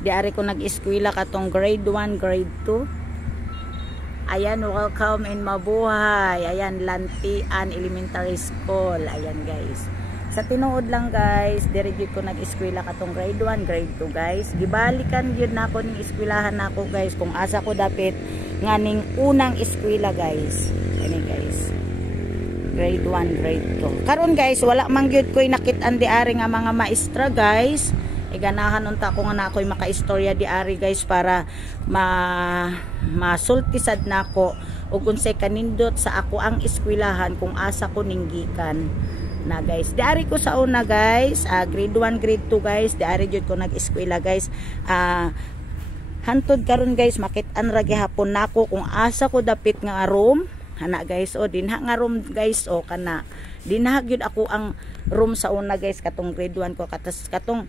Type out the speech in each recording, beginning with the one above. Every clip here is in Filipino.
Di ari ko nag-eskwela katong grade 1, grade 2. Ayan, welcome in mabuhay. Ayan, Lantian Elementary School. Ayan guys. Sa tinuod lang guys, diri gyud ko nag-eskwela katong grade 1, grade 2 guys. Gibalikan gyud nako ning eskwelahan nako guys kung asa ko dapit nga ning unang eskwela guys. Kani guys. Grade 1, grade 2. Karon guys, wala man gyud ko'y nakit-an di ari nga mga maestra guys. Iganahan unta ko nga na ako'y makaistorya di ari guys para masultisad nako ug unsay kanindot sa ako ang eskwelahan kung asa ko ninggikan na guys. Di ari ko sa una guys, grade 1, grade 2 guys, di ari jud ko nag-eskwela guys. Hantod karon guys, makit-an ra gihapon nako kung asa ko dapit nga room. Ana guys, o dinha nga room guys, o kana. Dinha gyud ako ang room sa una guys katong grade 1 ko katong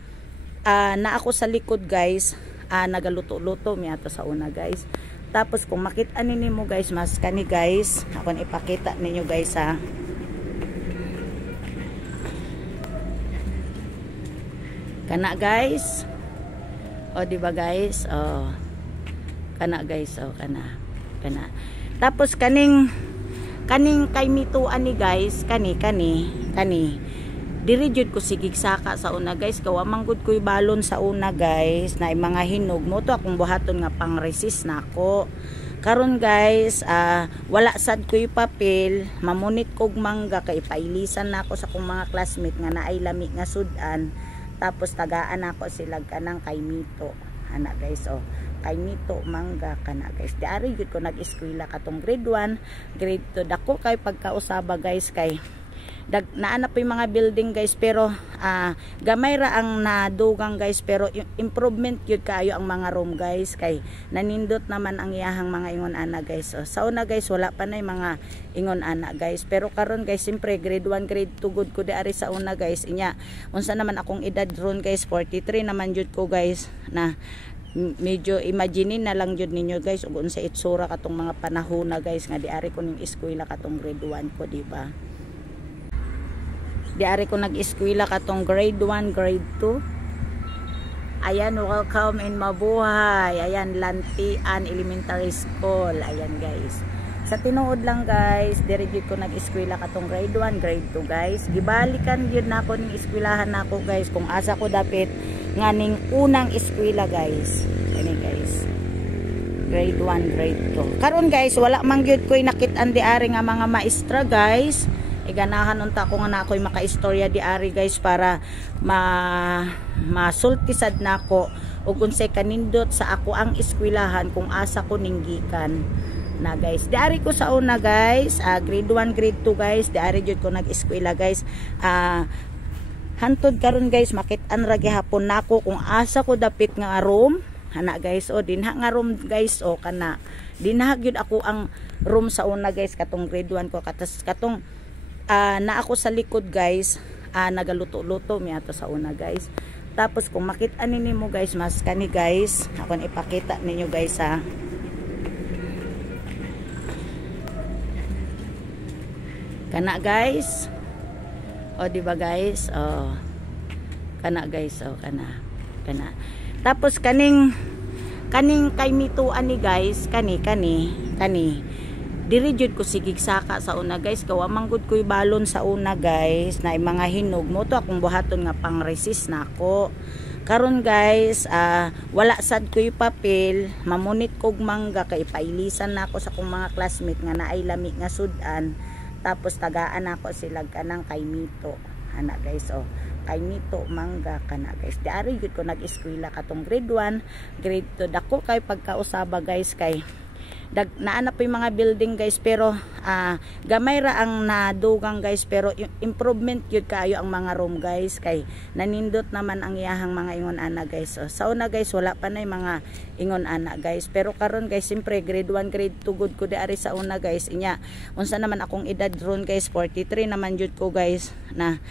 na ako sa likod guys, nagaluto-luto mi ato sa una guys. Tapos kung makita ninyo guys, mas kani guys, akon ipakita ninyo guys ha. Kana guys. O di ba guys? O. Kana guys, o kana. Tapos kaning kay mituan ni guys, kani diri jud ko sigig saka sa una guys, kawa manggod ko'y balon sa una guys na mga hinog mo to akong buhaton nga pang resist nako. Karon guys, wala sad ko'y papel, mamunit kog mangga kay pailisan nako sa kong mga classmate nga naay lami nga sudan. Tapos tagaan nako sila kanang kay mito. Ana guys, o kay mito mangga kana guys. Di ari jud ko nag-eskwela katong grade 1, grade 2. Dako kay pagkausaba guys kay naana pa yung mga building guys, pero gamay ra ang nadugang guys, pero improvement yun kayo ang mga room guys, kay nanindot naman ang iyahang mga ingon ana guys. Sa una guys wala pa na yung mga ingon ana guys, pero karon guys simpre grade 1 grade 2 good ko di ari sa una guys. Inya unsa naman akong edad ron guys, 43 naman jud ko guys, na medyo imagine na lang jud ninyo guys ug unsa itsura katong mga panahon na guys nga di ari ko ning eskwela katong grade 1 ko, di ba? Di ari ko nag-eskwela katong grade 1, grade 2. Ayan, welcome in mabuhay. Ayan, Lantian Elementary School. Ayan guys. Sa tinuod lang guys, diri gyud ko nag-eskwela katong grade 1, grade 2 guys. Gibalikan gyud nako ning eskwelahan nako guys kung asa ko dapit nga ning unang eskwela guys. Kani guys. Grade 1, grade 2. Karon guys, wala man gyud ko'y nakit-an di ari nga mga maestra guys. Iganahan unta ko nga na ako'y makaistorya di ari guys para masultisad nako ug unsay kanindot sa ako ang eskwelahan kung asa ko ninggikan na guys. Di ari ko sa una guys, grade 1, grade 2 guys, di ari jud ko nag-eskwela guys. Hantod karon guys, makit-an ra gihapon nako kung asa ko dapit nga room. Ana guys, o dinha nga room guys, o kana. Dinha gyud ako ang room sa una guys katong grade 1 ko katong na ako sa likod guys, nagaluto-luto mi ato sa una guys. Tapos kung makita ninyo guys, mas kani guys, akon ipakita ninyo guys ha. Kana guys, o di ba guys, o kana guys, o kana. Tapos kaning kay mituan ni guys, kani diri jud ko sigig saka sa una guys, kawa manggod ko'y balon sa una guys na mga hinog mo to akong buhaton nga pang resist nako. Karon guys, wala sad ko'y papel, mamunit kog mangga kay pailisan nako sa kong mga classmate nga naay lami nga sudan. Tapos tagaan nako sila kanang kay mito. Ana guys, o kay mito mangga kana guys. Di ari jud ko nag-eskwela katong grade 1, grade 2. Dako kay pagkausaba guys kay naana pa yung mga building guys, pero gamay ra ang nadugang guys, pero improvement yun kayo ang mga room guys, kay nanindot naman ang iyahang mga ingon ana guys. Sa una guys wala pa na yung mga ingon ana guys, pero karon guys simpre grade 1 grade 2 good ko di ari sa una guys. Inya unsa naman akong edad ron guys, 43 naman jud ko guys, na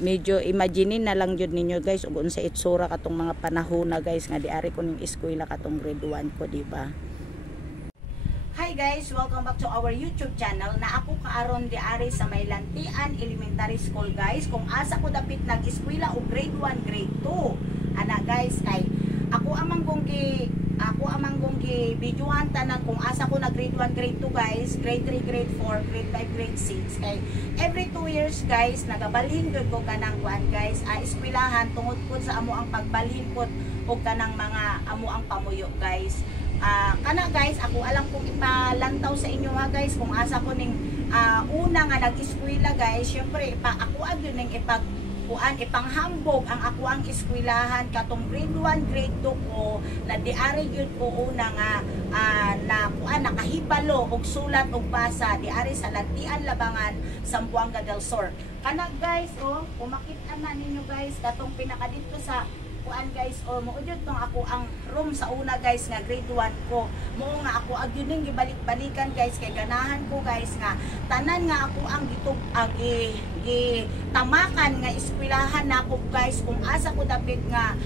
medyo imagine na lang jud ninyo guys ug unsa itsura katong mga panahon na guys nga di ari ko ning eskwela katong grade 1 ko, di ba? Hi guys, welcome back to our YouTube channel. Na ako kaaron di ari sa may Lantian Elementary School guys, kung asa ko dapit nag-eskwela og grade 1, grade 2. Ana guys, kay ako amang kong videohan tanan kung asa ko na grade 1, grade 2 guys, grade 3, grade 4, grade 5, grade 6. Kay every 2 years guys, nagabalhin gud ko kanang kuan guys, eskwelahan tungod po sa amo ang pagbalhin po og kanang mga amo ang pamuyo guys. Kana guys, ako alam kong ipalantaw sa inyo ha guys kung asa ko ning una nga nag-eskwela guys. Syempre ako agyo ning ipanghambog ang ako ang eskwelahan katong grade 1, grade 2 ko na diari yun ko una nga nakahibalo og sulat og basa diari sa Lantian Labangan, Zamboanga del Sur. Kana guys, kung makita na ninyo guys katong pinaka dito sa guys, maudyon tong ako ang room sa una guys nga grade 1 ko. Mo nga ako agyuning gibalik-balikan guys kay ganahan ko guys nga tanan nga ako ang tamakan nga eskwelahan nako guys kung asa ko dapit nga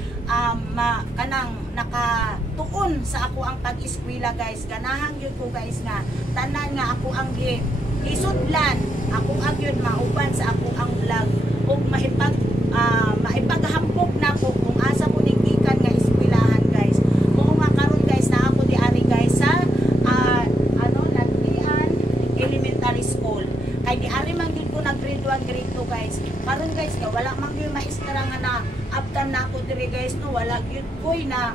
kanang nakatuon sa ako ang pag-eskwela guys. Ganahan gyud ko guys nga tanan nga ako ang isudlan, ako agyud mauban sa ako ang vlog ug maipaghambog na ko kung asa ko ning gikan nga eskwelahan guys. Mo nga karon guys na ako diari guys sa Lantian Elementary School. Kay diari man gid ko nag grade 1, grade 2 guys. Karon guys ka wala man gyud maestra nga na abtan na ako diri guys no, wala gyud koy na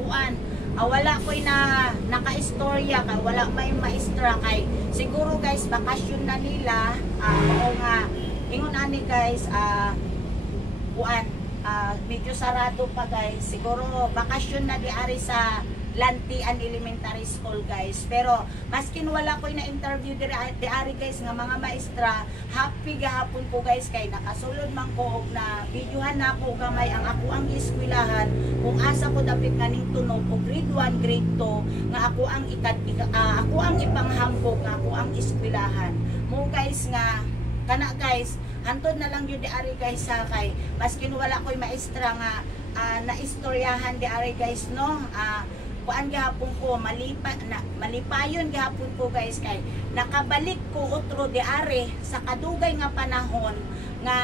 kuan. Wala koy na naka-istorya kay wala may maestra kay siguro guys bakasyon na nila. Mao nga ingon ani guys medyo sarado pa guys, siguro bakasyon na diari sa Lantian Elementary School guys. Pero maskin wala ko'y na interview diari guys nga mga maestra, happy gahapon ko guys kay nakasulod man ko og na videohan na ako gamay ang ako ang eskwelahan kung asa ko dapit nga ning tunog og grade 1, grade 2 nga ako ang ipanghambog nga ako ang eskwelahan mo guys nga kana guys. Hantod na lang yun diari guys sa kay maskin wala ko'y maestra nga naistoryahan diari guys no. Kuan gihapon ko malipayon gihapon ko guys kay nakabalik ko otro diari sa kadugay nga panahon nga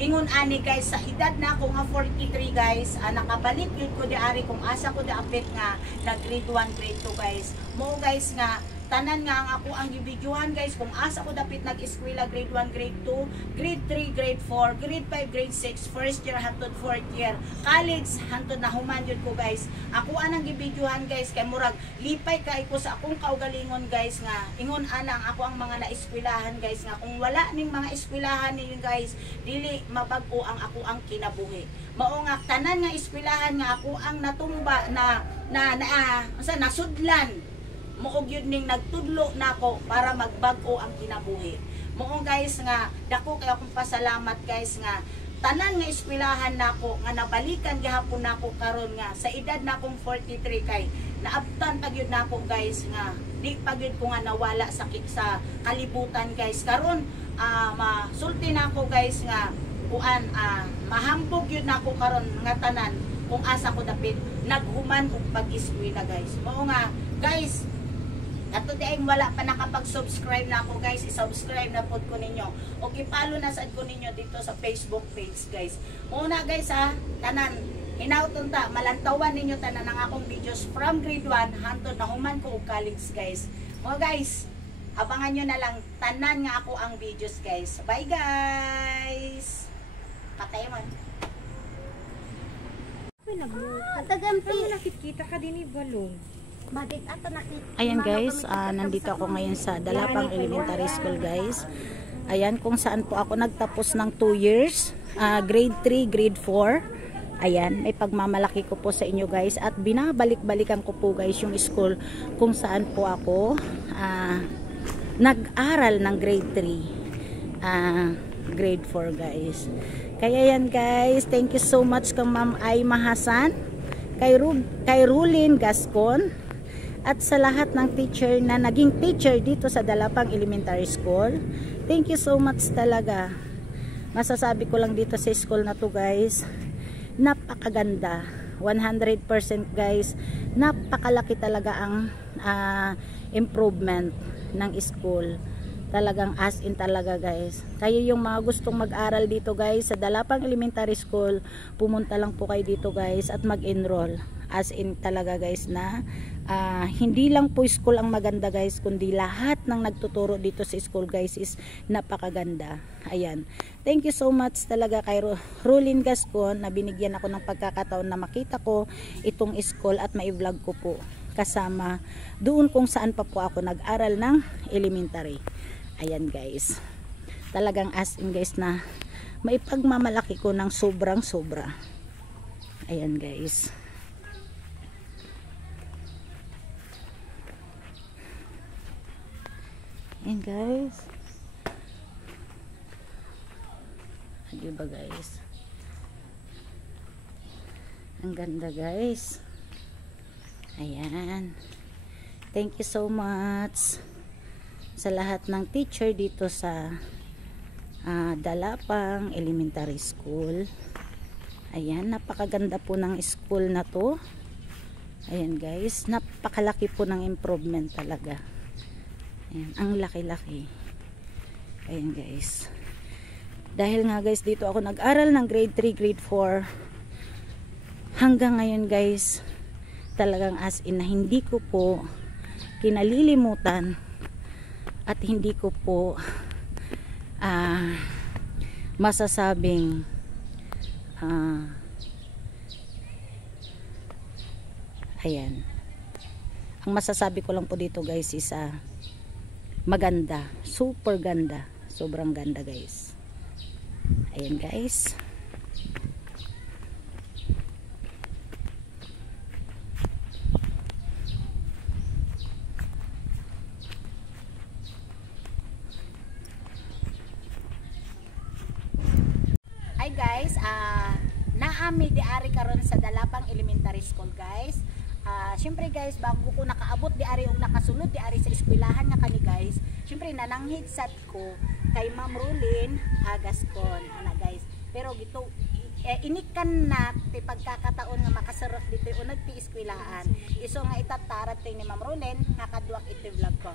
ingon ani guys sa edad na ako nga 43 guys. Nakabalik yun ko diari kung asa ko daapit nga na grade 1, grade 2 guys. Mo guys nga tanan nga ang ako ang gibidyohan guys kung asa ko dapit nag-eskwela grade 1, grade 2, grade 3, grade 4, grade 5, grade 6, first year hangtod 4th year, college hangtod na human yun ko guys. Ako anang gibidyohan guys kay murag lipay kay ko sa akong kaugalingon guys nga ingon ana ang ako ang mga naeskwelahan guys nga kung wala ning mga eskwelahan ninyo guys dili mabag-o ang ako ang kinabuhi. Mao nga tanan nga eskwelahan nga ako ang natumba nasudlan moog yun ning nagtudlo nako para magbag-o ang kinabuhi. Moong guys nga dako kay akong pasalamat guys nga tanan nga eskwelahan nako nga nabalikan gihapon nako karon nga sa edad nakong 43 kay naabtan pag yun nako guys nga di pag yun ko nga nawala sa kalibutan guys. Karon masulti nako guys nga mahambog yun nako karon nga tanan kung asa ko dapit naghuman og pag-eskwela guys. Mao nga guys ato diayong wala pa nakapag-subscribe na ako guys, i-subscribe na pod ko ninyo o i-follow na sad ko ninyo dito sa Facebook page guys. Una guys tanan hinauton ta malantawan ninyo tanan ang akong videos from grade 1 hangtod na human ko og college guys. Mo guys, abangan nyo na lang tanan nga ako ang videos guys. Bye guys. Patay man. Nakikita ka din ni balon. Ayan guys, nandito ako ngayon sa Dalapang Elementary School guys. Ayan kung saan po ako nagtapos ng 2 years, grade 3, grade 4. Ayan, may pagmamalaki ko po sa inyo guys at binabalik-balikan ko po guys yung school kung saan po ako nag-aral ng grade 3, grade 4 guys. Kaya yan guys, thank you so much kang Ma'am Ay Mahasan, kay Rulin Gascon, at sa lahat ng teacher na naging teacher dito sa Dalapang Elementary School. Thank you so much talaga. Masasabi ko lang dito sa school na to guys, napakaganda. 100% guys, napakalaki talaga ang improvement ng school. Talagang as in talaga guys. Kayo yung mga gustong mag-aral dito guys sa Dalapang Elementary School, pumunta lang po kayo dito guys at mag-enroll. As in talaga guys na hindi lang po school ang maganda guys, kundi lahat ng nagtuturo dito sa school guys is napakaganda. Ayan. Thank you so much talaga kay Rulin Gascon na binigyan ako ng pagkakataon na makita ko itong school at mai-vlog ko po kasama doon kung saan pa po ako nag-aral ng elementary. Ayan guys, talagang as in guys na maipagmamalaki ko ng sobrang sobra. Ayan guys. Ayan guys. Diba guys? Ang ganda guys. Ayan. Thank you so much sa lahat ng teacher dito sa Dalapang Elementary School. Ayan, napakaganda po ng school na to. Ayan guys, napakalaki po ng improvement talaga. Ayan, ang laki-laki. Ayan guys. Dahil nga guys, dito ako nag-aral ng grade 3, grade 4. Hanggang ngayon guys, talagang as in na hindi ko po kinalilimutan at hindi ko po masasabing ayan, ang masasabi ko lang po dito guys is maganda, super ganda, sobrang ganda guys. Ayan guys. Guys, naami di ari karon sa Dalapang Elementary School guys. Syempre guys, bago ko nakaabot di ari og nakasulod di ari sa eskwelahan nga kani guys. Syempre nananghid sad ko kay Ma'am Rulin Gascon ana guys. Pero gito inikan na ti pagkakataon nga makasarap dito unag ti eskwelahan. Iso nga itatarat ni Ma'am Rulin nga kadwak iti vlog ko.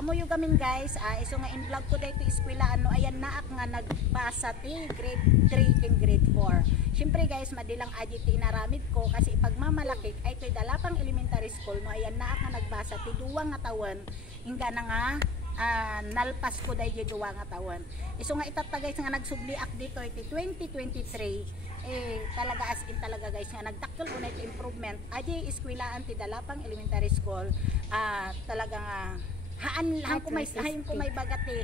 Amo yung gamin guys, iso nga in vlog ko dito eskwelahan no ayan naak nga nagbasa ti grade 3 ken grade 4. Syempre guys, madilang adit ti inaramid ko kasi pagmamalakik ay toy Dalapang Elementary School no ayan naak nga nagbasa ti duwa nga tawen ingga na nga nalpas ko dahil yung duwa nga taon. Iso nga itatagay nga nagsubliak dito iti 2023 talaga as in talaga guys nga nagtakkel ko na iti improvement aji eskwelahan ti Dalapang Elementary School talaga nga haan ko may bagati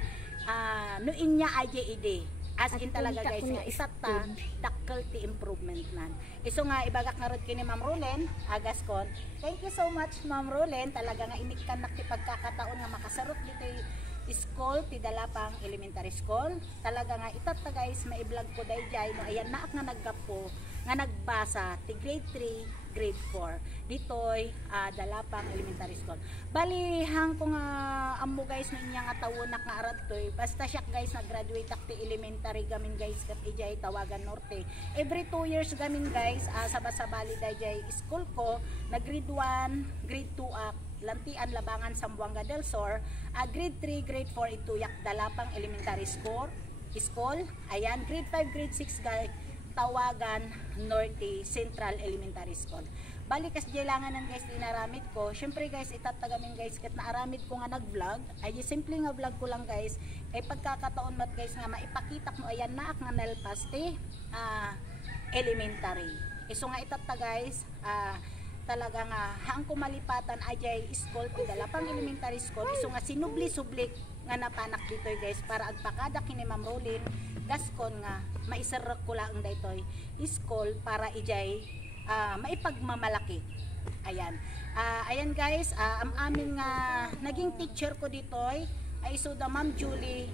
no inya aji ide as in talaga guys nga isata dakkel ti improvement nan. Iso nga ibagak nga rod kini Ma'am Rulin Gascon. Thank you so much Ma'am Rulin, talaga nga inikan nakti pagkakataon nga makasarot dito school ti Dalapang Elementary School. Talaga nga itata guys mai-vlog ko dayjay no ayan naak nga naggapo nga nagbasa ti grade 3 grade 4 ditoy Dalapang Elementary School. Bali hang ko nga ammo guys no inya nga tawunak nga arad toy basta siya guys nag-graduate ak ti elementary gamin guys kat ijay Tawagan Norte. Every 2 years gamin guys sabasabali dayjay school ko na grade 1 grade 2 ak Lantian Labangan Zamboanga del Sur, grade 3 grade 4 ituyak Dalapang Elementary School. Ayan grade 5 grade 6 guys Tawagan Norte Central Elementary School. Bali kas jailangan guys inaramid ko. Syempre guys itatagamin guys ket naaramid ko nga nag-vlog. Ay simple nga vlog ko lang guys. Ay pagkakataon mat guys nga maipakita mo ayan naak nga nalpas ti elementary. Iso nga itata guys talaga nga hang kumalipatan ajay school ti Dalapang Elementary School. Iso nga sinubli-sublik nga napanak dito guys para agpakada kini Ma'am Rulin Gascon nga maiserek ko lang daytoy school para ijay maipagmamalaki. Ayan. Ayan guys, am amin nga naging teacher ko ditoy ay iso da Ma'am Julie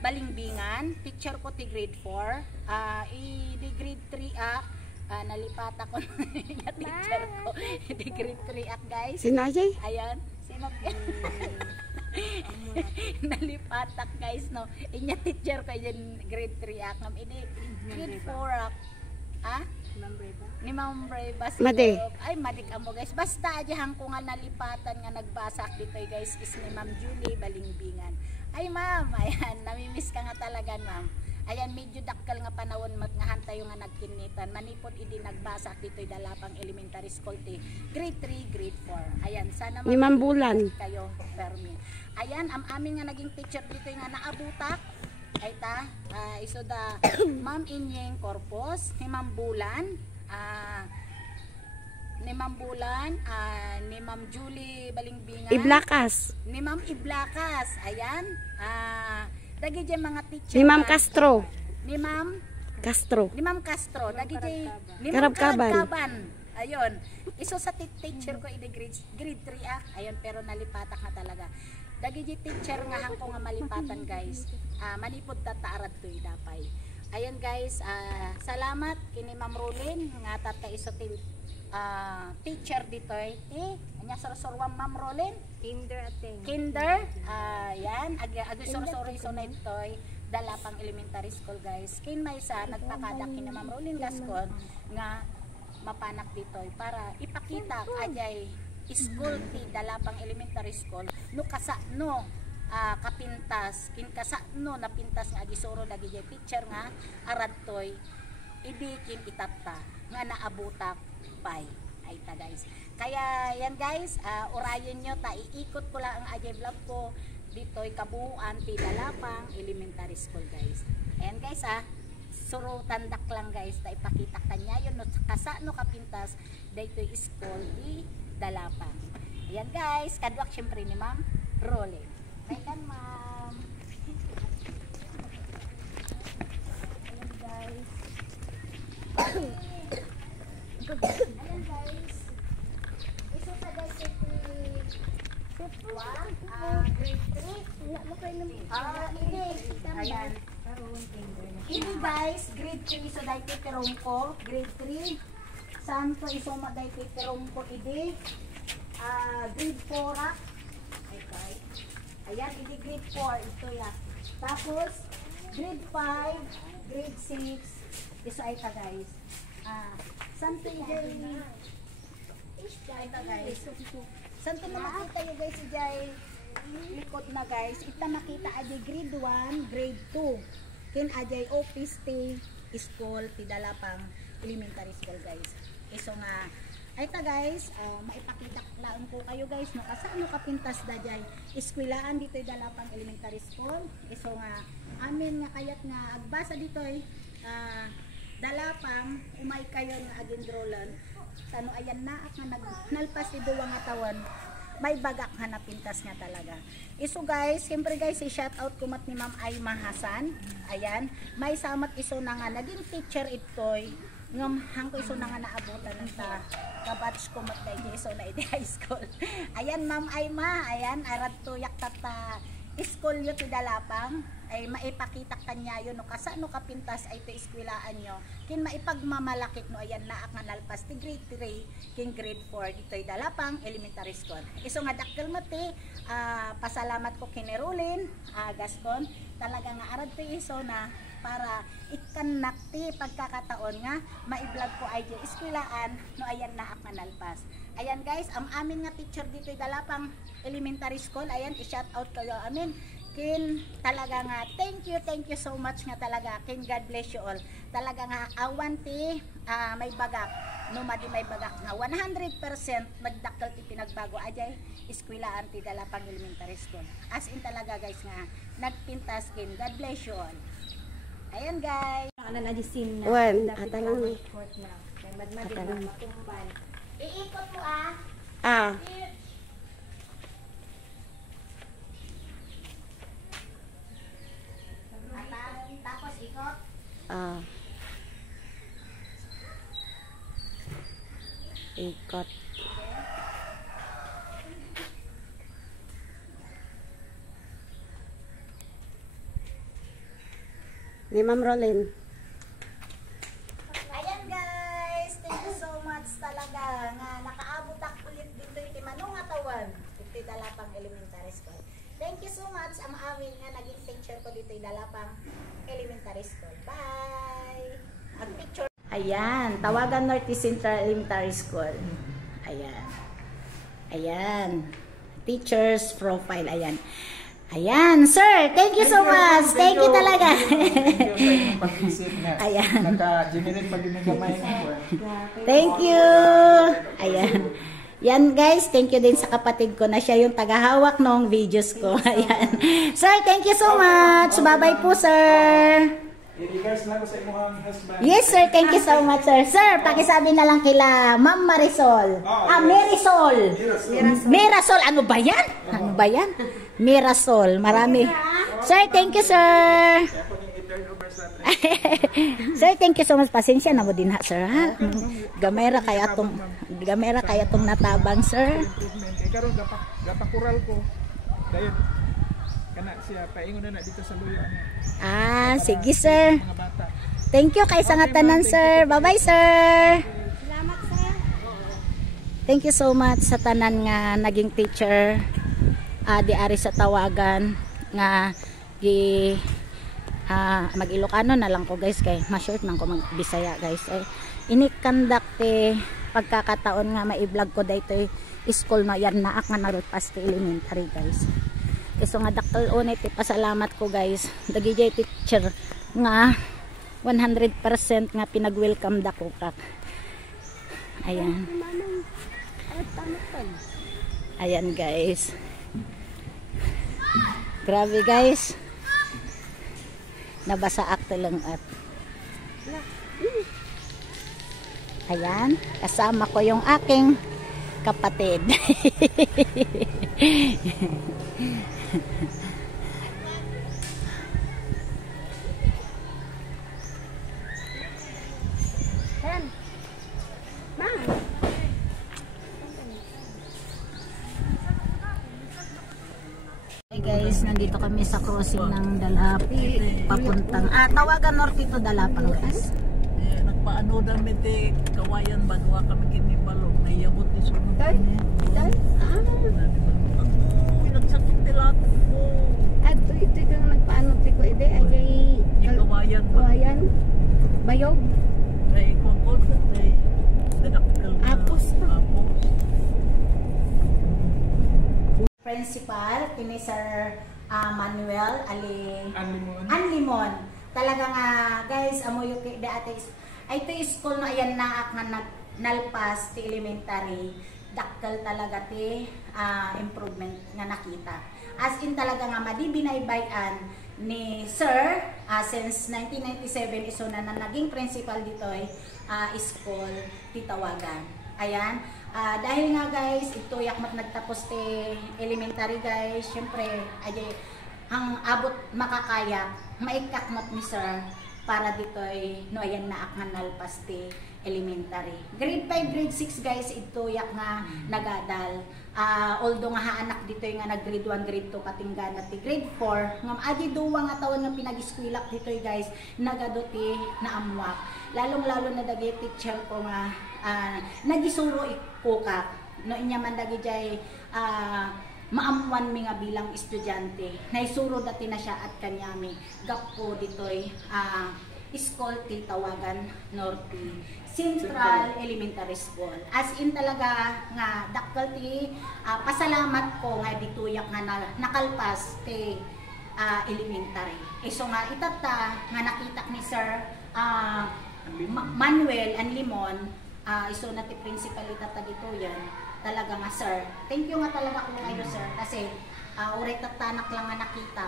Balingbingan. Teacher ko ti grade 4. Di grade 3 nalipata ko na teacher ko di grade 3 guys. Sinajay? Ayan. Sino nalipatak guys no inya teacher ko yan grade 3 ngam ini grade 4 ha Ni Ma'am Breva. Madi. Ay, madik amo guys. Basta adyahan ko nga nalipatan nga nagbasak dito guys is ni Ma'am Julie Balingbingan. Ay ma'am, ayan, namimiss ka nga talaga ma'am. Ayan, medyo dakkel nga panahon maghahantay nga nagkinitan. Manipod idi nagbasak dito Dalapang Elementary School ti grade 3, grade 4. Ayan, sana Ni Ma'am Bulan kayo permi. Ayan, ang amin nga naging teacher dito nga naabutak. Ay ta, iso da Ma'am Inyeng Corpus, ni Ma'am Bulan, ni Ma'am Bulan, ni Ma'am Julie Balingbingan, Iblakas, ni Ma'am Iblakas, ayan, dagi dyan mga teacher, ni Ma'am Castro, ni Ma'am Castro, dagi dyan, ni Ma'am Karabkaban, ayun, iso sa teacher ko, grade 3 ayun, pero nalipatak na talaga. Dagi di teacher nga hangko nga malipatan guys. Manipod tataarad to dapay. Ayun guys, salamat kini Ma'am Rolin nga tata iso teacher ditoy. Anya sorsorwam Ma'am Rolin? Kinder. Yan, agi sorsoro iso na itoy Dalapang Elementary School guys. Kin maysa nagpakadak kini Ma'am Rolin Gascon nga mapanak ditoy para ipakita ajay school ti Dalapang Elementary School no kasano kapintas kin kasano napintas nga gisoro dagi jay teacher nga aradtoy idi kin itata nga naabutak pay ay ta guys. Kaya yan guys, urayon nyo ta iikot ko lang ang ajay vlog ko ditoy kabuuan ti Dalapang Elementary School guys. Ayan guys suro tandak lang guys ta ipakita kanya yun no kasano kapintas daytoy school di Dalapang. Ayan guys, kadwak syempre ni Ma'am Rolin. Ayan ma'am. Ayan guys. Ayan guys. Iso sa guys grade 3. Ayan. Ini guys, grade 3 so dahil titirong ko, grade 3. Santo iso maday titirong ko idi. Grade 4 okay. Ayan, ini grade 4 ito ya. Tapos grade 5, grade 6 iso ay ta guys. Santo ijay ay ta guys. Santo na makita yung guys ijay likod na guys. Ita makita ajay grade 1, grade 2. Kin ajay office ti school ti Dalapang Elementary School guys. Iso nga ay ta guys, maipakita lang ko kayo guys no kasano kapintas dajay eskwelaan dito Dalapang Elementary School. Iso nga amin nga kayat nga agbasa dito Dalapang umay kayo nga agindrolan tano ayan naak nga nalpas ti duwa nga tawon may bagak nga napintas nga talaga. Iso guys, siyempre guys i-shout out kumat ni Ma'am Aima Hasan. Ayan, may samat iso na nga naging teacher itoy ngam hangko iso na nga naabutan ng ta kabatch ko mat dahil iso na iti high school. Ayan Ma'am Aima, ayan arad tuyak tata school yo ti Dalapang ay maipakita kanya yun no kasano kapintas ay ito eskwelaan nyo kin maipagmamalakit no ayan naak nga nalpas ti grade 3 kin grade 4 dito'y Dalapang Elementary School. Iso nga dakkel mati pasalamat ko kini Rolin Gascon talaga nga arad to iso na para ikanak ti pagkakataon nga maiblog ko ay di eskwelaan no ayan naak nga nalpas. Ayan guys, ang amin nga teacher dito'y Dalapang Elementary School, ayan i-shout out kayo amin kin talaga nga thank you so much nga talaga kin God bless you all talaga nga awan ti may bagak no madi may bagak nga 100% nagdakkel ti pinagbago ajay eskwelaan ti Dalapang Elementary School as in talaga guys nga nagpintas kin God bless you all. Ayan guys wan atalang iikot mo tapos ikot ikot ni Ma'am Rolin. Ayan guys, thank you so much talaga nga nakaabot ako ulit dito iti manong atawan iti Dalapang Elementary School. Thank you so much ang amin nga naging teacher ko dito iti Dalapang Elementary School. Bye! Ang picture Ayan, Tawagan Norte Central Elementary School. Ayan. Ayan. Teacher's profile. Ayan. Ayan, sir. Thank you so much. Thank you talaga. Thank you sa inyong pag-isip na. Ayan. Naka-generate pa din ng gamay ng buwan. Thank you. Ayan. Yan guys, thank you din sa kapatid ko na siya yung tagahawak ng videos ko. Ayan. Sir, thank you so much. Bye-bye po, sir. I-reverse na ko sa inyong husband. Yes, sir. Thank you so much, sir. Sir, pakisabi na lang kila Ma'am Marisol. Marisol. Mirasol. Ano ba yan? Ano ba yan? Mirasol. Marami. Sir, thank you, sir. Sir, thank you so much. Pasensya na mo din ha, sir. Ha? Gamera kaya tong natabang, sir. Kay karon gapakural ko. Dayon kana siya paingon na dito sa luyo ano. Sige, sir. Mga bata. Thank you kay sa nga tanan, sir. Bye-bye, sir. Salamat, sir. Thank you so much sa tanan nga naging teacher di ari sa Tawagan nga mag-Ilocano na lang ko guys kay ma-short man ko mag-Bisaya guys. Inikandak pagkakataon nga ma-vlog ko daytoy school na yan naak nga narutpas ti elementary guys. So nga daktal unay pasalamat ko guys. Dagijay teacher nga 100% nga pinag-welcome dako kak. Ayan. Ayan guys. Grabe guys. Nabasa akto lang at. Ayan, kasama ko yung aking kapatid. Hey guys, nandito kami sa crossing ng Dalapi papuntang Tawagan Norte to Dalapang guys. Nagpaano namin kawayan banwa kami kinibalong nayabot ni sunod kami. Nagsakit nila ko. Ito kang nagpaano ko ide ajay Kawayan ba? kawayan bayog Ay kung ay dadakkel na. Apos. Principal, kini Sir Manuel Anlimon. Anlimon. Talaga nga guys, amo yung dati ay ito school no ayan naak nga nalpas ti elementary. Dakkel talaga ti improvement nga nakita. As in talaga nga madibinaybayan ni Sir since 1997 iso na naging principal dito school ti Tawagan. Ayan. Dahil nga guys, ito yakmat nagtapos ti elementary guys, syempre ang abot makakaya maikakmat ni Sir para ditoy no ayan na aknal pas ti elementary. Grade 5, grade 6 guys, ito yak nga nagadal. Although nga haanak ditoy nga nag grade 1, grade 2 patinggan at ti grade 4, ngam adi duwa nga taon nga pinag-eskwelak ditoy guys, nagado ti naamwak. Lalong-lalo na dagi teacher ko nga nagisuro ikukak no inya man dagi jay maamuan mi nga bilang estudyante naisuro dati na siya at kanyami gappo ditoy school ti Tawagan Norte Central Elementary School. As in talaga nga dakkel ti pasalamat ko nga dituyak nga nakalpas ti elementary. So nga itata nga nakita ni Sir Manuel Anlimon, iso na ti principal itata dito yan. Talaga nga sir, thank you nga talaga ko ngayon sir kasi uray tatanak lang nga nakita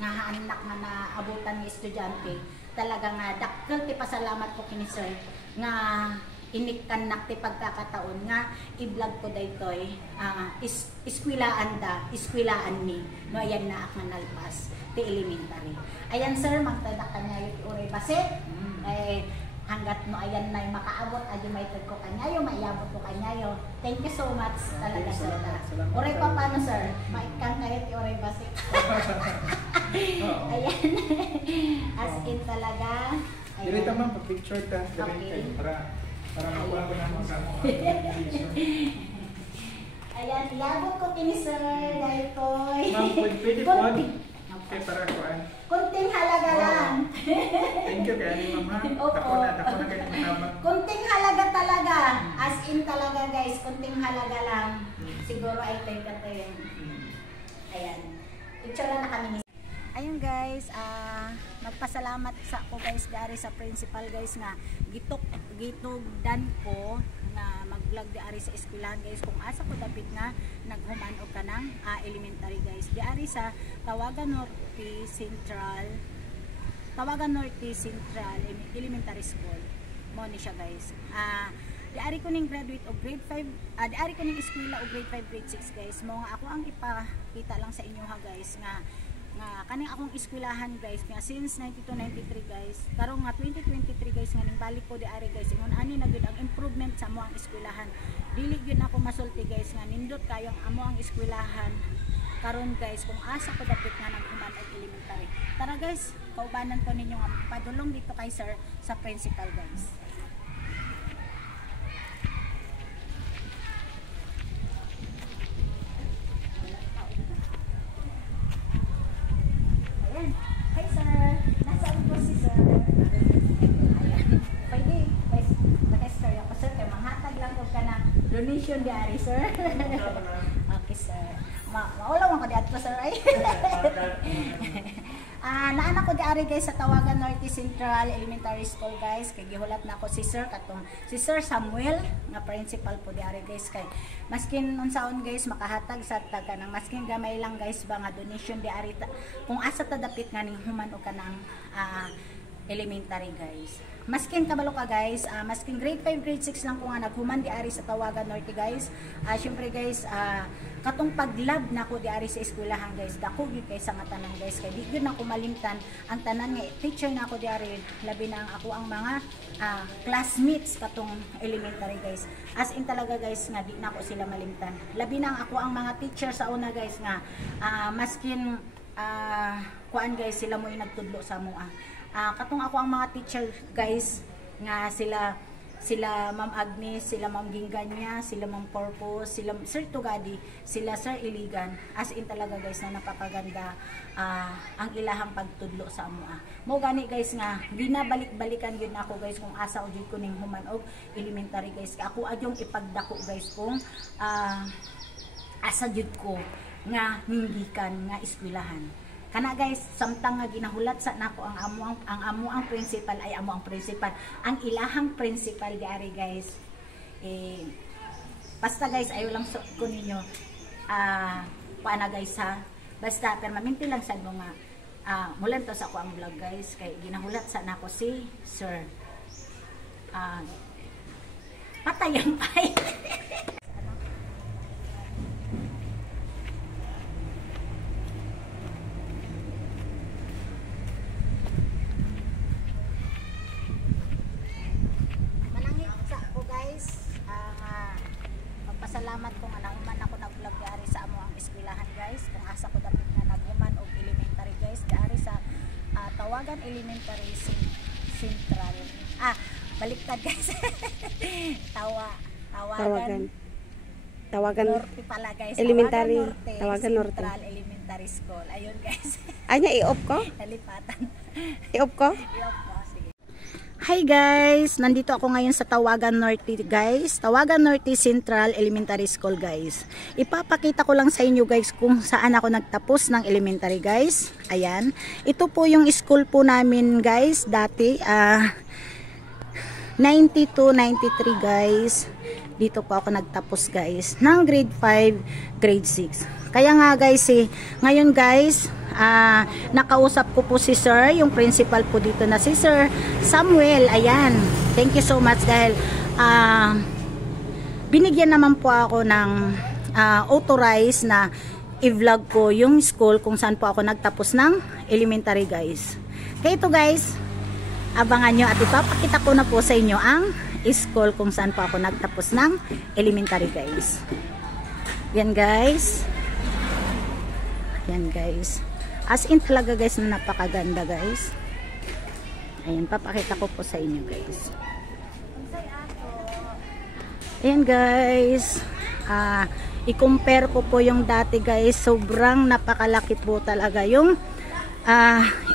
nga haanak nga naabutan ni estudyante. Talaga nga dakkel ti pasalamat ko kini sir nga inikkan nak ti pagkakataon nga i-vlog ko daytoy iskwilaan mi no ayan na ak nalpas ti elementary. Ayan sir, magtadak kanyayo ti uray basit. Hanggat no ayan na makaabot adi maitod ko kanyayo, maiabot ko kanyayo. Thank you so much talaga sir. Oray pa paano sir? Maikang kahit oray basi. Ayan. As in talaga. Dili tamang pag-picture ta Okay. para makuha ko na mo sa mo. Ayan, iabot ko kini sir dahil to'y Ma'am, pwede po. Okay, para kuan. Kunting halaga Oo. lang. Thank you kay Ani Mama. Opo. Dako na kayo matawag. Kunting halaga talaga. As in talaga guys, kunting halaga lang. Siguro ay take ka yun. Ayan. Picture na kami. Ayun guys, magpasalamat sa ako guys dari sa principal guys nga gitugdan ko nga mag-vlog diari sa eskwelahan guys kung asa ko dapat nga naghuman og kanang elementary guys diari sa Tawagan Norte Central Elementary School mo ni siya guys. Diari ko ning graduate og grade 5 diari ko ning eskwela og grade 5 grade 6 guys mo nga ako ang ipakita lang sa inyo ha guys nga kaning akong eskwelahan guys nga since 92-93 guys karong nga 2023 guys nga ning balik ko diari guys ingon ani na gyud ang improvement sa amo ang eskwelahan dili gyud ako masulti guys nga nindot kayo ang amo ang eskwelahan karon guys kung asa ko dapat nga naghuman og elementary. Tara guys, kaubanan ko ninyo nga padulong dito kay sir sa principal guys. Hi sir, nasaan po si sir? Ayan, pwede, pa-tester ako sir, kaya manghatag lang ko ka ng donation diari sir. Okay sir, maulaw ko diadto sir ay. Naan ako diari guys sa Tawagan Norte Central Elementary School guys, kay gihulat na ako si sir katong si Sir Samuel nga principal po diari guys kay maskin unsaon guys makahatag sa taga nang maskin gamay lang guys ba nga donation diari kung asa ta dapit nga ning human o kanang elementary guys. Maskin kabalo ka guys, maskin grade 5 grade 6 lang ko nga naghuman diari sa Tawagan Norte guys. Syempre guys, katong paglab na ko diari sa eskwelahan guys, dako gyud kay sa nga tanan guys kay di gyud na ko malimtan ang tanan nga teacher na ako diari, labi na ako ang mga classmates katong elementary guys. As in talaga guys nga di na ko sila malimtan. Labi na ako ang mga teacher sa una guys nga maskin kuan guys sila mo nagtudlo sa moa. Katong ako ang mga teacher guys nga sila Ma'am Agnes, sila Ma'am Ginganya, sila Ma'am Purpose, sila Sir Tugadi, sila Sir Iligan. As in talaga guys na napakaganda ang ilahang pagtudlo sa amo. Mo gani guys nga ginabalik-balikan gyud nako guys kung asa og jud ko ning human og elementary guys. Ako adyong ipagdako guys kung asa jud ko nga ninggikan nga eskwelahan. Kana guys, samtang nga ginahulat sa nako ang amo ang principal ay amo ang principal. Ang ilahang principal diari guys. Basta guys, ayo lang ko ninyo paana guys ha. Basta permanente lang sad mo nga mulan to sa ako ang vlog guys kay ginahulat sa nako si Sir. Patayan pa. Salamat kung anauman ako nag-vlog diari sa amo ang eskwelahan guys. Kung asa ko dapat nga naghuman og elementary guys diari sa Tawagan Elementary Central. Baliktad guys. Tawagan Norte pala guys. Elementary. Tawagan Norte Central Elementary School. Ayun guys. Anya i-off ko? Nalipatan. I-off ko? I-off ko. Hi guys, nandito ako ngayon sa Tawagan Norte guys, Tawagan Norte Central Elementary School guys. Ipapakita ko lang sa inyo guys kung saan ako nagtapos ng elementary guys. Ayan, ito po yung school po namin guys, dati 92-93 guys. Dito po ako nagtapos guys, ng grade 5, grade 6. Kaya nga guys ngayon guys, nakausap ko po si Sir, yung principal po dito na si Sir Samuel. Ayan, thank you so much dahil binigyan naman po ako ng authorized na i-vlog ko yung school kung saan po ako nagtapos ng elementary guys. Kaya ito guys, abangan nyo at ipapakita ko na po sa inyo ang school kung saan po ako nagtapos ng elementary guys. Yan guys. Yan guys. As in talaga guys na napakaganda guys. Ayan, papakita ko po sa inyo guys. Ayan guys. I-compare ko po yung dati guys. Sobrang napakalaki po talaga yung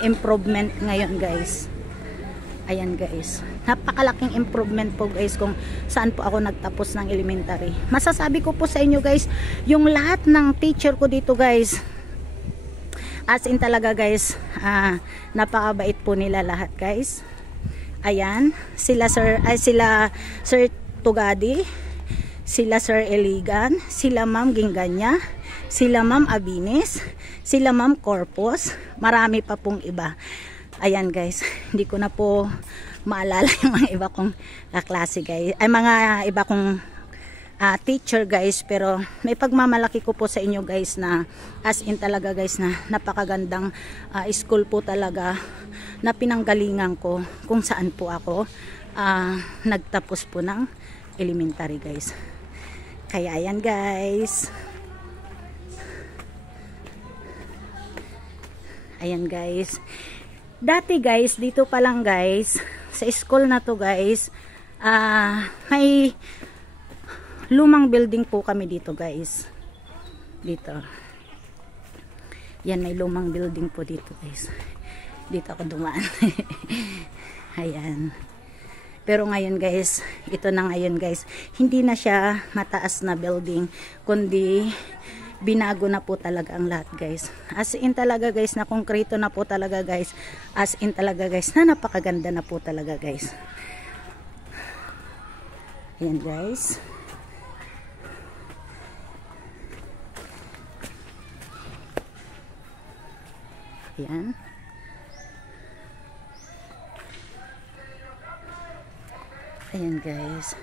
improvement ngayon guys. Ayan guys, napakalaking improvement po guys kung saan po ako nagtapos ng elementary. Masasabi ko po sa inyo guys, yung lahat ng teacher ko dito guys, as in talaga guys, napakabait po nila lahat guys. Ayan, sila Sir Tugadi, sila Sir Eligan, sila Ma'am Gingganya, sila Ma'am Abines, sila Ma'am Corpus, marami pa pong iba. Ayan guys, hindi ko na po maalala yung mga iba kong klase guys, ay mga iba kong teacher guys, pero may pagmamalaki ko po sa inyo guys na as in talaga guys na napakagandang school po talaga na pinanggalingan ko kung saan po ako nagtapos po ng elementary guys. Kaya ayan guys, ayan guys, dati guys dito pa lang guys sa school na to guys, may lumang building po kami dito guys. Dito. Yan, may lumang building po dito guys. Dito ako dumaan. Ayan. Pero ngayon guys, ito na ngayon guys. Hindi na siya mataas na building, kundi binago na po talaga ang lahat guys. As in talaga guys, na konkreto na po talaga guys. As in talaga guys, na napakaganda na po talaga guys. Ayan guys. Ayan. Ayan guys.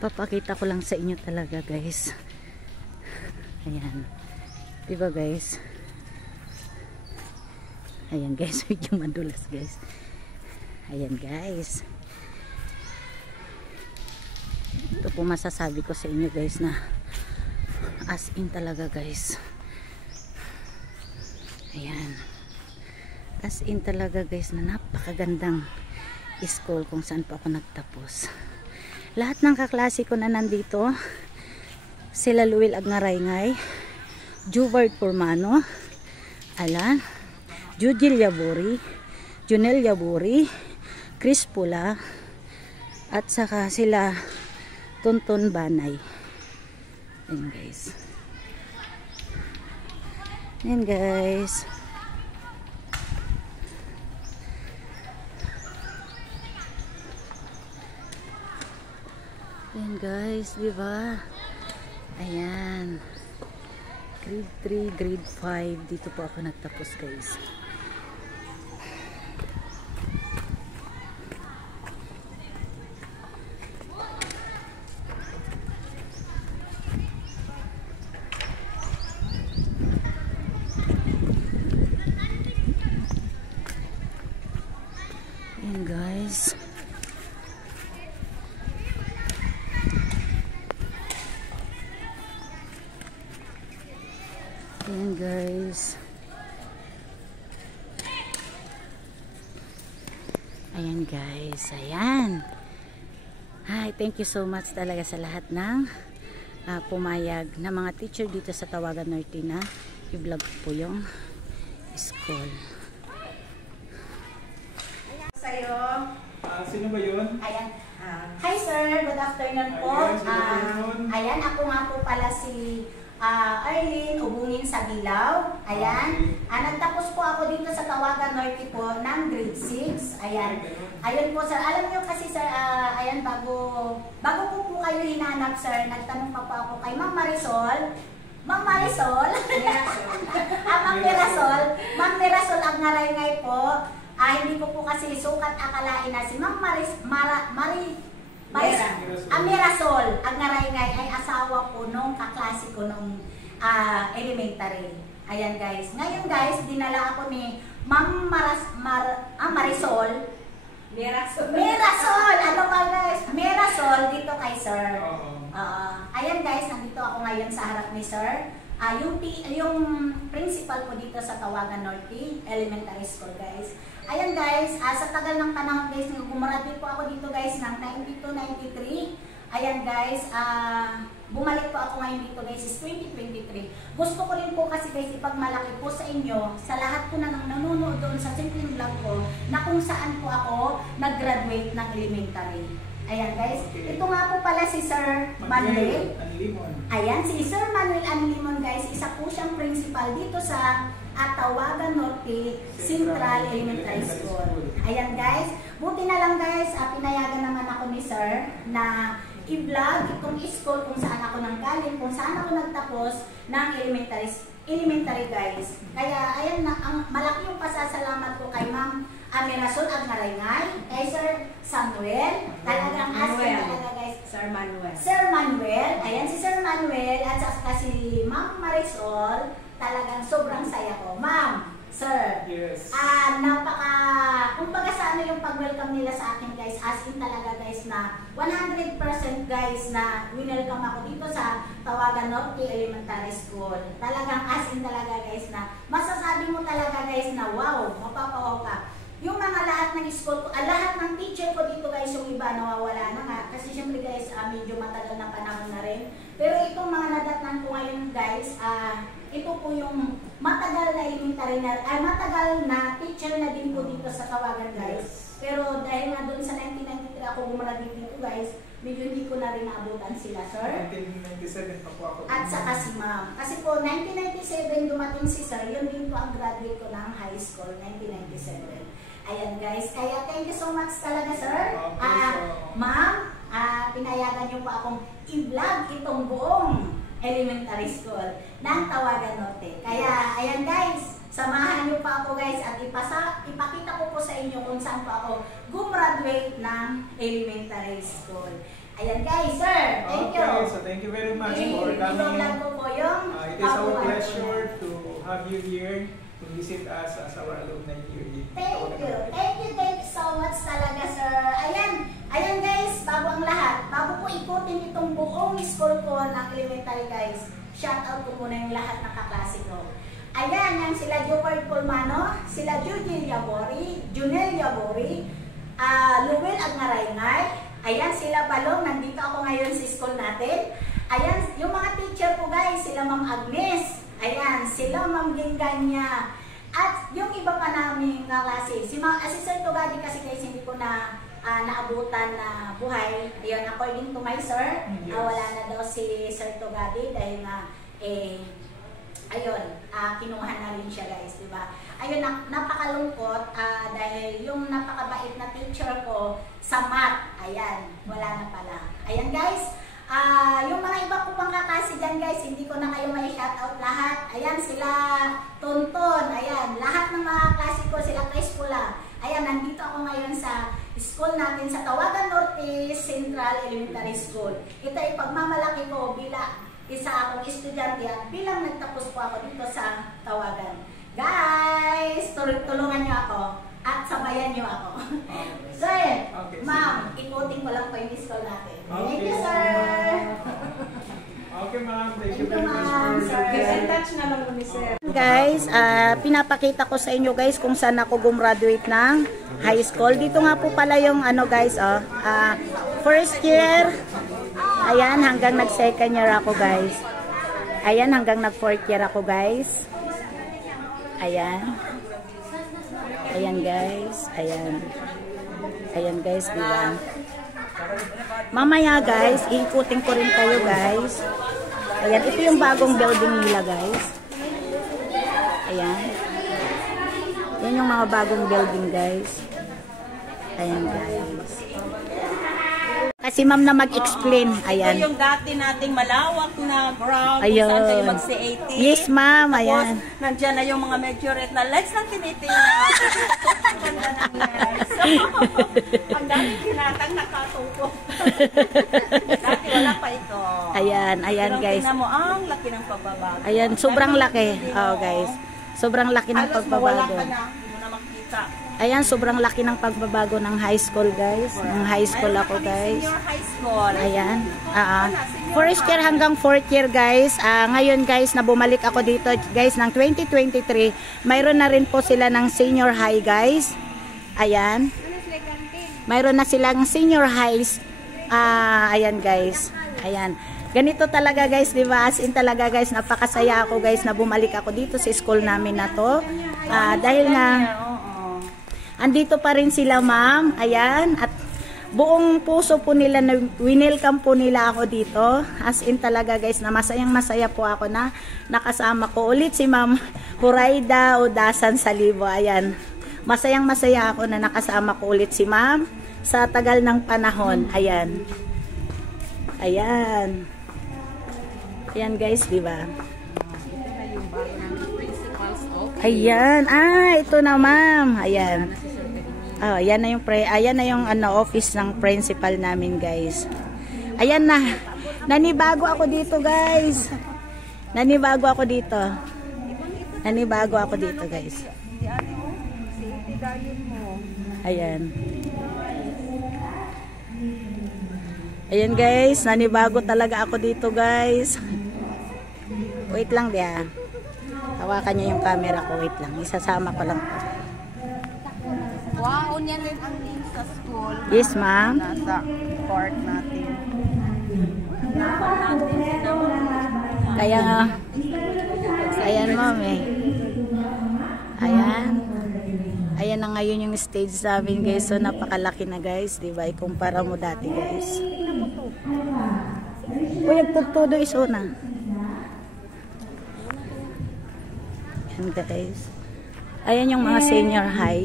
Papakita ko lang sa inyo talaga guys. Ayan. Diba guys? Ayan guys, medyo madulas guys. Ayan guys. Ito po masasabi ko sa inyo guys na as in talaga guys. Ayan. As in talaga guys na napakagandang school kung saan pa ako nagtapos. Lahat ng kaklase ko na nandito, sila Luwil Agnaraingay, Jubert Formano, Alan, Judil Yaburi, Junel Yaburi, Chris Pula, at saka sila Tonton Banay. Ayan guys. Ayan guys. Ayan guys, diba? Ayan. Grade 3, grade 5. Dito po ako nagtapos guys. Ayan guys. Ayan guys. Ayan guys. Ayan. Hi, thank you so much talaga sa lahat ng pumayag na mga teacher dito sa Tawagan Norte na i-vlog po yung school. Sa'yo. Sino ba yun? Ayan. Hi sir, good afternoon po. Ayan, good afternoon. Ayan, ako nga po pala si Arlene Ubungin sa Gilaw. Ayan. Nagtapos po ako dito sa Tawagan Norte po ng grade 6. Ayan. Ayun po sir. Alam niyo kasi sir, ayan, bago ko po kayo hinanap sir, nagtanong pa po ako kay Ma'am Marisol. Ma'am Marisol? Ma'am Mirasol. Ma'am Mirasol Agnaraingay po. Hindi ko po kasi sukat akalain na si Ma'am Mirasol Agnaraingay ay asawa po nung kaklase ko nung elementary. Ayan guys. Ngayon guys, dinala ako ni Ma'am Marisol. Mirasol! Ano ba guys? Mirasol dito kay sir. Ayan guys, nandito ako ngayon sa harap ni sir. yung principal po dito sa Tawagan Norte Elementary School, guys. Ayan guys, sa tagal ng panahon guys, gumraduate po ako dito guys ng 92-93. Ayan guys, bumalik po ako ngayon dito guys is 2023. Gusto ko rin po kasi guys ipagmalaki po sa inyo, sa lahat po na nanonood doon sa simpleng vlog ko, na kung saan po ako nag-graduate ng elementary. Ayan guys, ito nga po pala si Sir Manuel Anlimon. Ayan, si Sir Manuel Anlimon guys, isa po siyang principal dito sa Tawagan Norte Central Elementary School. Ayan guys, buti na lang guys, pinayagan naman ako ni Sir na i-vlog itong school kung saan ako nanggaling, kung saan ako nagtapos ng elementary guys. Kaya ayan na, malaki yung pasasalamat ko kay Ma'am Amirasol Agnaraynay, kay Sir Samuel, talagang asking talaga guys. Sir Manuel, ayan si Sir Manuel at saka si Ma'am Marisol, talagang sobrang saya ko. Ma'am, Sir, yes. Kumbaga sa ano yung pag-welcome nila sa akin guys, as in talaga guys na 100% guys na winelcome ako dito sa Tawagan Norte Elementary School. Talagang as in talaga guys na masasabi mo talaga guys na wow, mapapawaw ka. Yung mga lahat ng school ko, lahat ng teacher ko dito guys, yung iba nawawala na nga. Kasi syempre guys, medyo matagal na panahon na rin. Pero itong mga nadatnan ko ngayon guys, ito po yung matagal na elementary na, matagal na teacher na din po dito sa Tawagan guys. Pero dahil nga doon sa 1993 ako gumraduate dito guys, medyo hindi ko na rin naabutan sila, sir. 1997 pa po ako. At saka si ma'am. Kasi po, 1997 dumating si sir, yun din po ang graduate ko ng high school, 1997. Ayan guys, kaya thank you so much talaga sir. Ma'am, pinayagan niyo po akong i-vlog itong buong elementary school ng Tawagan Norte. Kaya ayan guys, samahan niyo pa ako guys at ipakita ko po sa inyo kung saan po ako gumraduate ng elementary school. Ayan guys, sir, thank you. Okay, so thank you very much for coming. I-vlog ko po yung it is our pleasure to have you here to visit us as our alumni here. Thank you so much talaga sir. Ayan guys, bago ang lahat, bago ko ikutin itong buong school ko ng elementary guys, shout out ko muna yung lahat ng kaklase ko. Ayan, yan sila Jopard Colmano, sila Junel Yabori, Luwel Agnaraynay, ayan sila Balong, nandito ako ngayon sa school natin. Ayan, yung mga teacher ko guys, sila Ma'am Agnes, ayan, sila Ma'am Ginganya, at yung iba pa namin kaklase, si Sir Tugadi kasi guys hindi ko na naabutan na buhay. Ayun, according to my sir, wala na daw si Sir Tugadi dahil nga, ayun, kinuha na rin siya guys, diba? Ayun, napakalungkot dahil yung napakabait na teacher ko sa math, ayan, wala na pala. Ayan guys, yung mga iba ko pang kakasi dyan guys, hindi ko na kayo may shoutout lahat. Ayan, sila Tonton, ayan, lahat ng mga klase ko, sila Chris Pula. Ayan, nandito ako ngayon sa school natin sa Tawagan Norte Central Elementary School. Ito ay pagmamalaki ko bilang isa akong estudyante at bilang nagtapos po ako dito sa Tawagan. Guys, tulungan niyo ako at sabayan niyo ako. Sir, ma'am, ikutin ko lang po yung school natin. Thank you, sir. Okay, ma'am. Thank you very much. In touch na lang ni sir. Guys, pinapakita ko sa inyo guys kung saan ako gumraduate ng high school. Dito nga po pala yung ano guys, first year. Ayan, hanggang nag-second year ako guys. Ayan, hanggang nag-fourth year ako guys. Ayan. Ayan guys. Ayan. Ayan guys, diba? Mamaya guys, iikutin ko rin kayo guys. Ayan, ito yung bagong building nila guys. Ayan. Yan yung mga bagong building guys. Ayan guys. Kasi ma'am na mag-explain. Ayan. Ito yung dati nating malawak na ground kung Ayun. saan kayo mag-C80. Yes ma'am, ayan. Tapos, nandyan na yung mga majorette na lights ng tinitingnan. Ganda ng lights. So, ang daming tinatang nakatutok. Dati wala pa ito. Ayan, ayan Pero guys. tingnan mo, ang laki ng pagbabago. Ayan, sobrang laki. Oh guys. Sobrang laki ng Halos mawala pagbabago. ka na, hindi mo na makita. bata. Ayan, sobrang laki ng pagbabago ng high school, guys. Ng high school ako, guys. Senior high school. Ayan. First year hanggang fourth year, guys. Ngayon, guys, na bumalik ako dito, guys, ng 2023. Mayroon na rin po sila ng senior high, guys. Ayan. Mayroon na silang senior highs. Ayan, guys. Ayan. Ganito talaga, guys, di ba? As in talaga, guys, napakasaya ako, guys, na bumalik ako dito sa school namin na to. Dahil nga, andito pa rin sila, ma'am. Ayan. At buong puso po nila, na winelcome po nila ako dito. As in talaga, guys, na masayang masaya po ako na nakasama ko ulit si Ma'am Huraida Udasan Salibo. Ayan. Masayang masaya ako na nakasama ko ulit si Ma'am sa tagal ng panahon. Ayan. Ayan. Ayan, guys, di ba? Ayan. Ito na, ma'am. Ayan. Ayan na yung office ng principal namin, guys. Ayan na. Nanibago ako dito, guys. Nanibago ako dito. Nanibago ako dito, guys. Ayan. Ayan, guys. Nanibago talaga ako dito, guys. Wait lang, dia. Hawakan niya yung camera ko. Wait lang. Isasama ko lang po. Wow, yan rin ang name sa school. Yes, ma'am. Nasa court natin. Kaya nga. Ayan, ma'am, eh. Ayan. Ayan na ngayon yung stage namin, guys. So, napakalaki na, guys. Diba? Ikumpara mo dati, guys. Uy, agtugtudo iso na. Ayan, guys. Ayan yung mga senior high.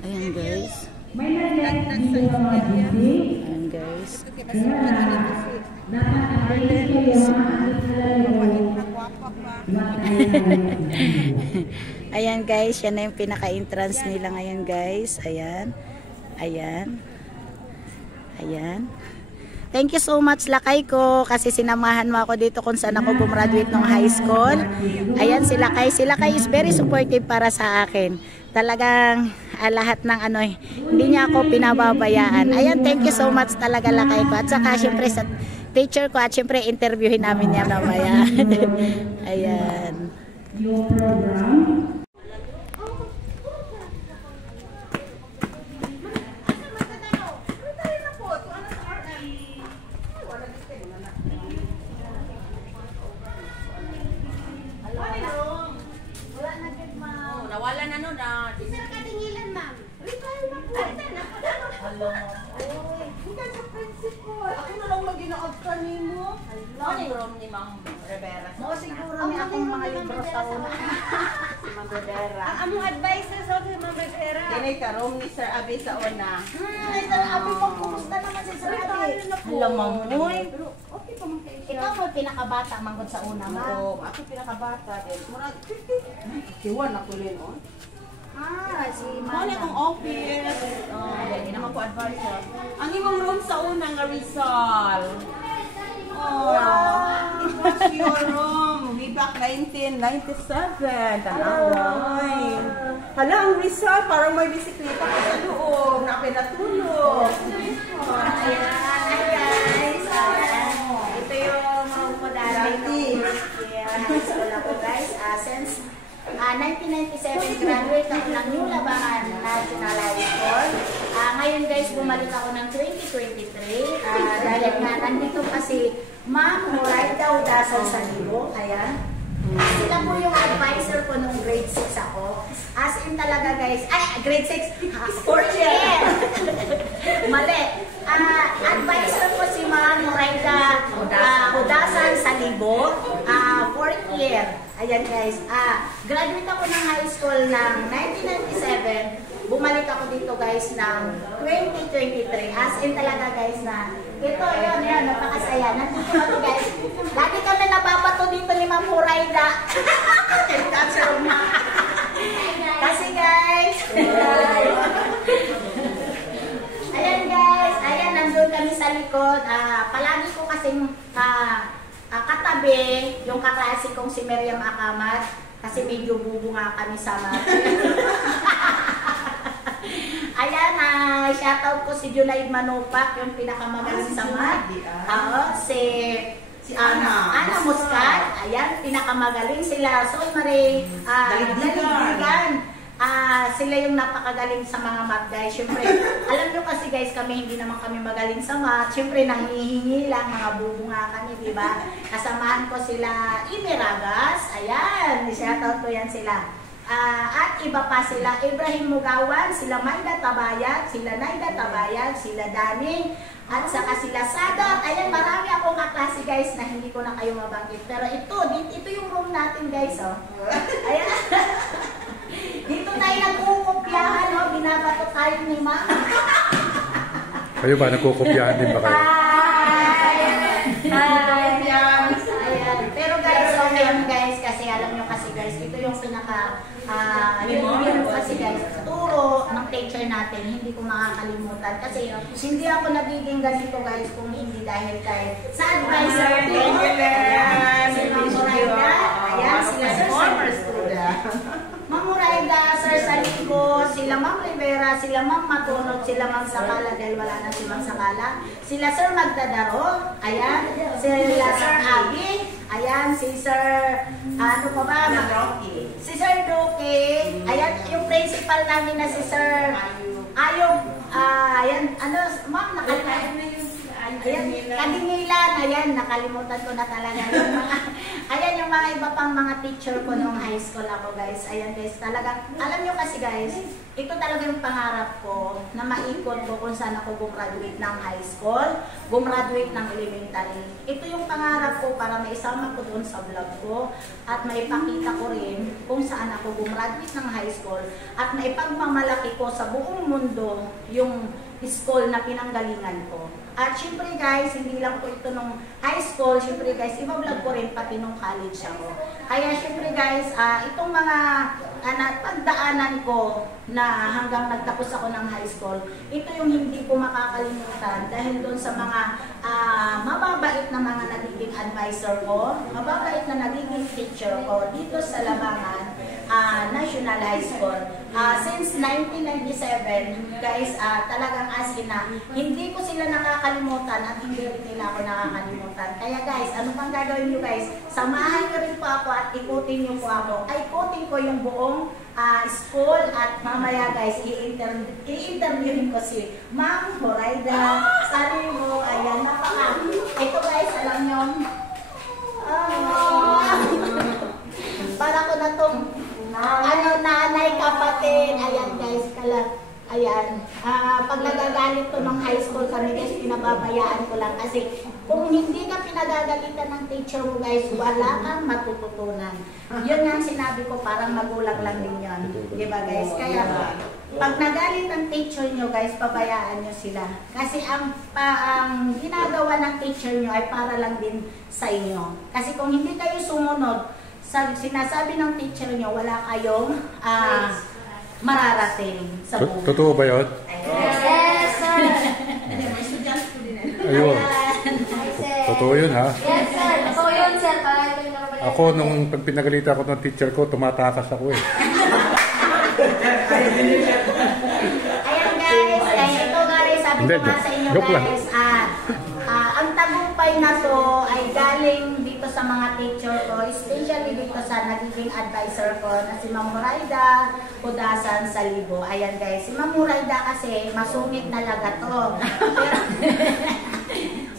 Ayan, guys. Ayan, guys. Ayan, guys, yan na yung pinaka-entrance nila ngayon, guys. Ayan. Ayan. Ayan. Thank you so much, Lakay ko, kasi sinamahan mo ako dito kung saan ako gumraduate ng high school. Ayan, si Lakay. Si Lakay is very supportive para sa akin. Talagang lahat ng hindi niya ako pinababayaan. Ayan, thank you so much talaga, Lakay ko. At saka, syempre, sa teacher ko, at syempre, interviewin namin niya mamaya. Ayan. Nawala na nun na. Sir, katingilan, ma'am. Bukan sa principal. Ako na lang mag-inood ka nimo. Ano yung room ni Ma'am Rivera? Oo, siguro may akong mga libro sa una. Si Ma'am Rivera. Ang among advices sa Ma'am Rivera. Kini ka room ni Sir Abi sa una. Ay, Abi, kumusta naman si Sir Abi? Alam mo, Uy, okay pa man kayo. ikaw mo pinakabata manggod sa una, ma. Oo, ako pinakabata din. Murag 50. Kiwan ako rin, oh. Si Mali akong office. Hindi naman ko advice. Ang imong room sa una nga Rizal. Oh, it was your room. Way back 1997. Tanawa. Hala, ang Rizal, parang may bisikleta ka sa loob. Napinatulog. Ayan, guys. Ito yung room ko dati. High school ako, guys. Since 1997, graduate ako ng New Labahan National High School. Ngayon, guys, bumalik ako ng 2023. Dahil nga, nandito kasi Ma'am Huraida Udasan Salibo. Ayan. Sila po yung advisor ko nung grade 6 ako. As in talaga, guys. Ay, grade 6. 4th year. Mali. Advisor ko si Ma'am Huraida Udasan Salibo. 4th year. Ayan, guys. Graduate ako ng high school ng 1997. Bumalik ako dito, guys, ng 2023. As in talaga, guys, na ito, yun, napakasaya. Nandito kami, guys. Lagi kami nababato dito ni Ma'am Huraida. Kasi, guys, likod, palagi ko kasing katabi yung kaklase kong si Miriam Akamat kasi medyo bubunga kami sa mat. Ayan, shoutout ko si Junaid Manupak, yung pinakamagaling sa mat. Si Ana Muscat, ayan, pinakamagaling sila. Sol Marie, Daligdigan. Sila yung napakagaling sa mga math, guys. Siyempre, alam nyo kasi guys, kami hindi naman kami magaling sa math. Siyempre, nanghihingi lang, mga bubunga kami, diba? Kasamahan ko sila Imiragas. Ayan, shoutout ko yan sila. At iba pa sila, Ibrahim Mugawan, sila Maida Tabayag, sila Naida Tabayag, sila Dani, at saka sila Sadat. Ayan, marami akong kaklase guys na hindi ko na kayo mabanggit. Pero ito yung room natin guys, oh. Ayan. Dito tayo nagkukopyahan, oh. Binabato tayo ni Ma. Kayo ba, nagkukopyahan din ba kayo? Hi! Ayan. Pero guys, okay yun guys, kasi alam nyo kasi guys, ito yung pinaka kasi guys, turo ng teacher natin, hindi ko makakalimutan. Kasi hindi ako nagiging ganito guys kung hindi dahil kay sa advisor ko. Si Ma'am Muraida, ayan, sila former student. Ma'am Muraida, Sir Saligo, sila Ma'am Rivera, sila Ma'am Matunod, sila Ma'am Sakala, dahil wala na si Ma'am Sakala. Sila Sir Magdadaro, ayan, sila Sir Abi, ayan, si Sir, ano pa ba? Si Sir Duque, ayan, yung principal namin na si Sir Ayog, ayan, ano, Ma'am, nakalimutan na yun. Ayan, Kadingilan, ayan, nakalimutan ko na talaga yung mga, ayan, yung mga iba pang mga teacher ko nung high school ako guys. Ayan guys, talaga, alam nyo kasi guys, ito talaga yung pangarap ko na maikot ko kung saan ako gumraduate ng high school, gumraduate ng elementary. Ito yung pangarap ko para maisama ko doon sa vlog ko at maipakita ko rin kung saan ako gumraduate ng high school at maipagmamalaki ko sa buong mundo yung school na pinanggalingan ko. At syempre guys, hindi lang po ito nung high school, syempre guys, i-vlog ko rin pati nung college ako. Kaya syempre guys, itong mga pagdaanan ko na hanggang nagtapos ako ng high school, ito yung hindi ko makakalimutan dahil doon sa mga mababait na mga nagiging advisor ko, mababait na nagiging teacher ko dito sa Labangan National High School. Since 1997, guys, talagang as in na, hindi ko sila nakakalimutan at hindi rin nila ako nakakalimutan. Kaya guys, ano pang gagawin nyo guys? Samahan nyo rin po ako at ikutin nyo po ako. Ay, ikutin ko yung buong school at mamaya guys, i-interviewin ko si Ma'am Muraida Saligo. Ayan, napaka. Ito guys, alam nyo, para ko na itong nanay, kapatid. Ayan guys, ayan. Pag nagagalit to ng high school kami guys, pinababayaan ko lang. Kasi kung hindi ka pinagagalitan ng teacher mo guys, wala kang matututunan. Yun nga sinabi ko, parang magulang lang din yun. Diba guys? Kaya pag nagalit ang teacher nyo guys, pabayaan nyo sila. Kasi ang ginagawa ng teacher nyo ay para lang din sa inyo. Kasi kung hindi kayo sumunod, sinasabi ng teacher nyo, wala kayong mararating sa buhay. Totoo ba yun? Yes, sir! Ayun. Totoo yun, ha? Yes, sir. Totoo yun, sir. Ako, nung pag pinagalita ko ng teacher ko, tumatakas ako eh. Ayan guys, ito guys, sabi ko nga sa inyo guys, ang tagumpay na to ay galing dito sa mga teacher ko, especially dito sa nagiging advisor ko na si Ma'am Muraida Hudasan Saligo. Ayan guys, si Ma'am Muraida kasi masungit talaga to.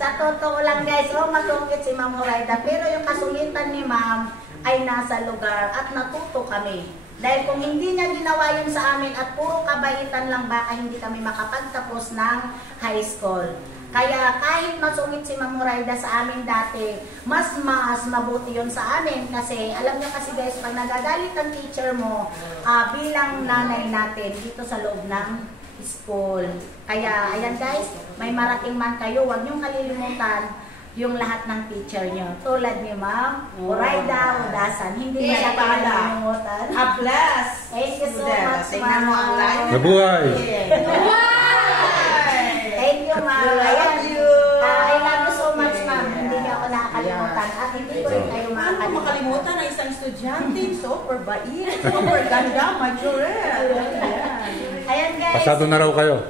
Sa totoo lang guys, masungit si Ma'am Muraida. Pero yung kasungitan ni Ma'am ay nasa lugar at natuto kami. Dahil kung hindi niya ginawa yun sa amin at puro kabaitan lang, baka hindi kami makapagtapos ng high school. Kaya kahit masungit si Ma'am Muraida sa amin dati, mas mabuti yun sa amin. Kasi alam niyo kasi guys, pag nagagalit ang teacher mo, bilang nanay natin dito sa loob ng school. Kaya ayan guys, may marating man kayo, huwag niyong kalilimutan yung lahat ng teacher nyo. Tulad ni Ma'am Muraida Hudasan. Hindi niya kalilimutan. Aplas! Thank you so much, Ma'am. Mabuhay! Thank you, Ma'am. I love you. estudyante, super bait, super ganda, majorel. Ayan guys. Pasado na raw kayo.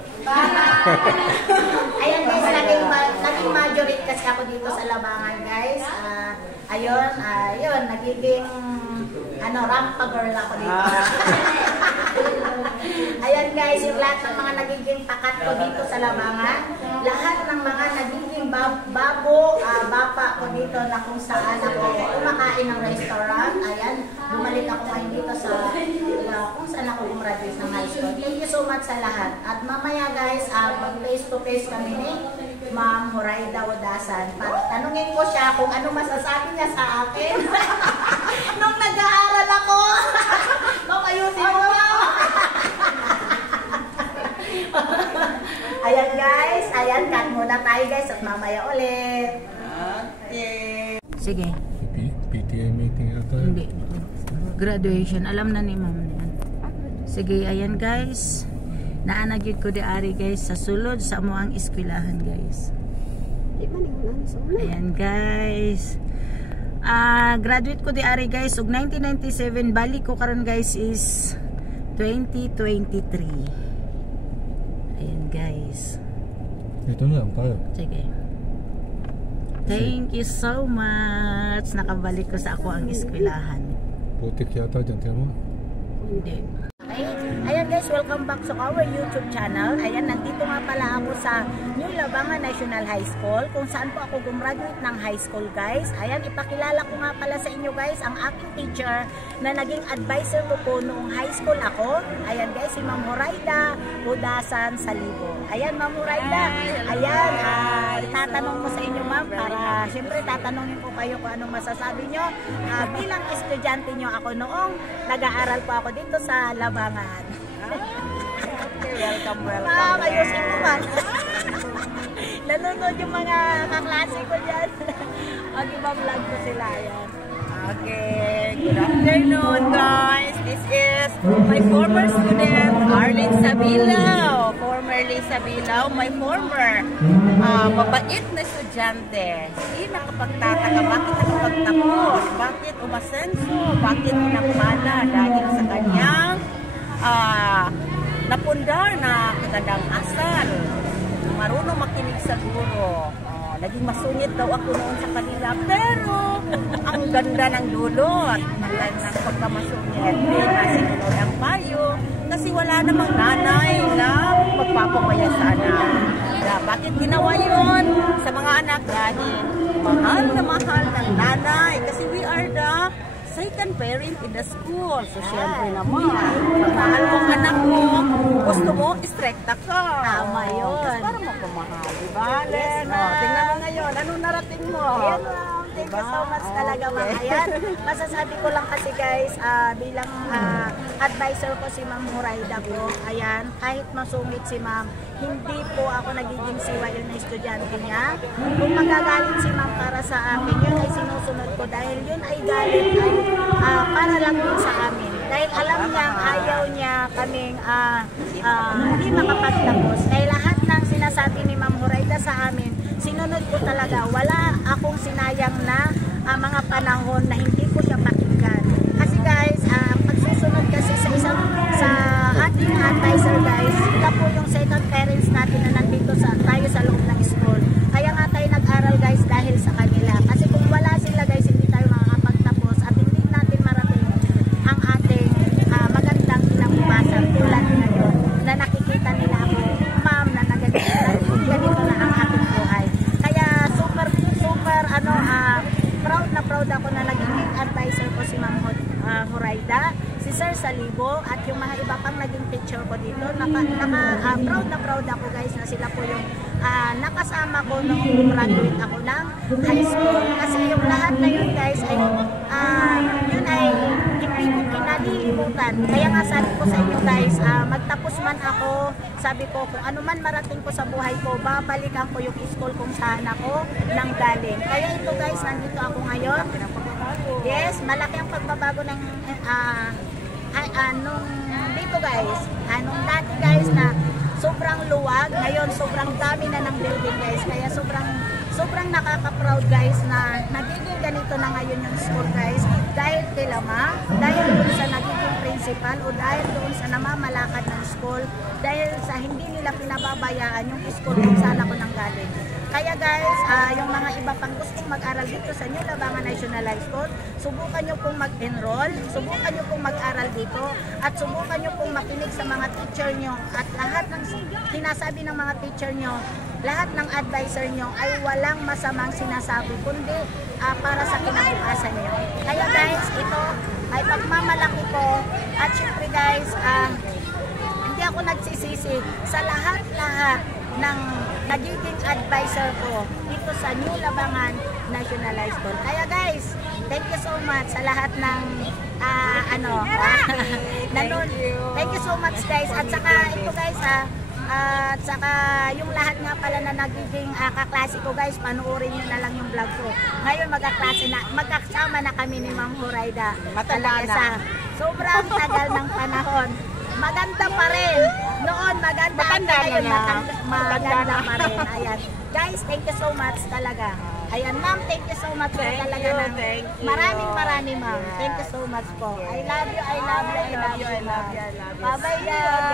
Ayan guys, naging majorate kasi ako dito sa Labangan guys. Ayun, nagiging rampa girl ako dito. Ayan guys, yung lahat ng mga nagiging pakat ko dito sa Labangan, lahat ng mga nagiging bapa ko dito na kung saan ako kumakain ng restaurant. Ayan, bumalik ako ngayon dito sa kung saan ako gumraduate ng high school. Thank you so much sa lahat. At mamaya guys, mag-face to face kami ni Ma'am Horaida Odasan. Tanungin ko siya kung ano masasabi niya sa akin nung nag-aaral ako. Ma'am, ayusin mo ba? Ayan guys, cut muna tayo guys at mamaya ulit. Okay. Sige. PTA meeting ata. Hindi. Graduation. Alam na ni Ma'am yan. Sige, ayan guys. Naanagid ko di ari guys sa sulod sa amuang eskwelahan guys. Ayan guys. Graduate ko di ari guys ug 1997, balik ko karon guys is 2023. Ayan guys. Ito na lang tayo. Sige. Thank you so much. Nakabalik ko sa ako ang eskwelahan. Putik yata dyan, tiyan mo. Hindi. Okay. Ayan guys, welcome back to our YouTube channel. Ayan, nandito nga pala ako sa New Labangan National High School, kung saan po ako gumraduate ng high school guys. Ayan, ipakilala ko nga pala sa inyo guys ang aking teacher na naging advisor ko po noong high school ako. Ayan guys, si Ma'am Horaida Odasan Salibo. Ayan Ma'am Horaida. Ayan, itatanong ko sa inyo ma'am para syempre tatanungin ko kayo kung anong masasabi nyo bilang estudyante nyo ako noong nag-aaral po ako dito sa Labangan. Okay, welcome. Ayusin mo man. Nanonood yung mga kaklase ko dyan. Mag-vlog ko sila. Ayan. Okay, good afternoon guys. This is my former student, Arlene Sabilao. Formerly Sabilao, my former mabait na estudyante. Hindi nakapagtataka bakit nakapagtapos, bakit umasenso, bakit pinakmana dahil sa kanyang napundar na kagandang asal. Marunong makinig sa guro. Naging masungit daw ako noon sa kanila, pero ang ganda ng dulot ng pagkamasungit. Hindi na sinunod ang payo kasi wala namang nanay na magpapabaya sa anak. Bakit ginawa yun sa mga anak? Dahil mahal na mahal ng nanay kasi we are the second parent in the school. So, syempre naman, mahal mo anak mo, gusto mo, istrekta ka. Tama yun. Para mo pumahal, diba? Yes, tingnan mo ngayon, anong narating mo? Ayan ma'am, thank you so much talaga ma'am. Ayan, masasabi ko lang kasi guys, bilang advisor ko si Ma'am Horaida po, ayan, kahit masungit si ma'am, hindi po ako nagiging siwail na estudyante niya. Kung magagalit si ma'am para sa akin, yun ay sinusunod ko dahil yun ay galit para lang din sa amin. Dahil alam niya, ayaw niya kaming hindi makapagtapos. Dahil lahat ng sinasabi ni Ma'am Horaida sa amin, sinunod ko talaga. Wala akong sinayang na mga panahon na hindi ko siya pakinggan. Kasi guys, pagsusunod kasi sa ating advisor guys, sila po yung second parents natin na nandito tayo sa loob ng school. Kaya nga tayo nag-aral guys dahil sa kanila. Kasi kung wala sila guys, hindi tayo makakapagtapos at hindi natin marating ang ating magandang kinabukasan tulad ngayon na nakikita nila ako, ma'am, na ganito na ang ating buhay. Kaya super proud ako na naging advisor ko si Ma'am Horaida, si Sir Salibo at yung mga iba pang naging teacher ko dito. Proud ako guys na sila po yung nakasama ko nung graduate ako ng high school. Kasi yung lahat na yun guys ay yun ay hindi ko kinalilimutan. Kaya nga sabi ko sa inyo guys, magtapos man ako, sabi ko kung ano man marating ko sa buhay ko, babalikan ko yung school kung saan ako nang galing. Kaya ito guys, nandito ako ngayon. Yes, malaki ang pagbabago ng dito guys. Nung dati guys na sobrang luwag, ngayon sobrang dami na ng building guys. Kaya sobrang nakaka-proud guys na nagiging ganito nandito na ngayon yung school guys, dahil kila ma'am, dahil doon sa nagiging principal o dahil doon sa namamalakad ng school, dahil sa hindi nila pinababayaan yung school kung saan ako nanggaling. Kaya guys, yung mga iba pang gustong mag-aral dito sa New Labangan National High School, subukan nyo pong mag-enroll, subukan nyo pong mag-aral dito, at subukan nyo pong makinig sa mga teacher nyo. At lahat ng sinasabi ng mga teacher nyo, lahat ng advisor nyo ay walang masamang sinasabi, kundi para sa kinabukasan nyo. Kaya guys, ito ay pagmamalaki ko. At syempre guys, hindi ako nagsisisi sa lahat-lahat ng nagiging advisor ko dito sa New Labangan National High School. Kaya guys, thank you so much sa lahat ng thank you so much guys. At saka ito guys at saka yung lahat nga pala na nagiging kaklase ko guys, panoorin nyo na lang yung vlog ko. Ngayon magkakasama na kami ni Ma'am Horaida. Matanda na. Sa sobrang tagal ng panahon. Maganda pa rin. Noon maganda. Matanda ngayon, na. maganda pa rin. Ayan. Guys, thank you so much talaga. Ayan, ma'am, thank you so much po talaga. Thank you. Maraming ma'am. Thank you so much po. I love you, I love you, I love you. Bye-bye guys.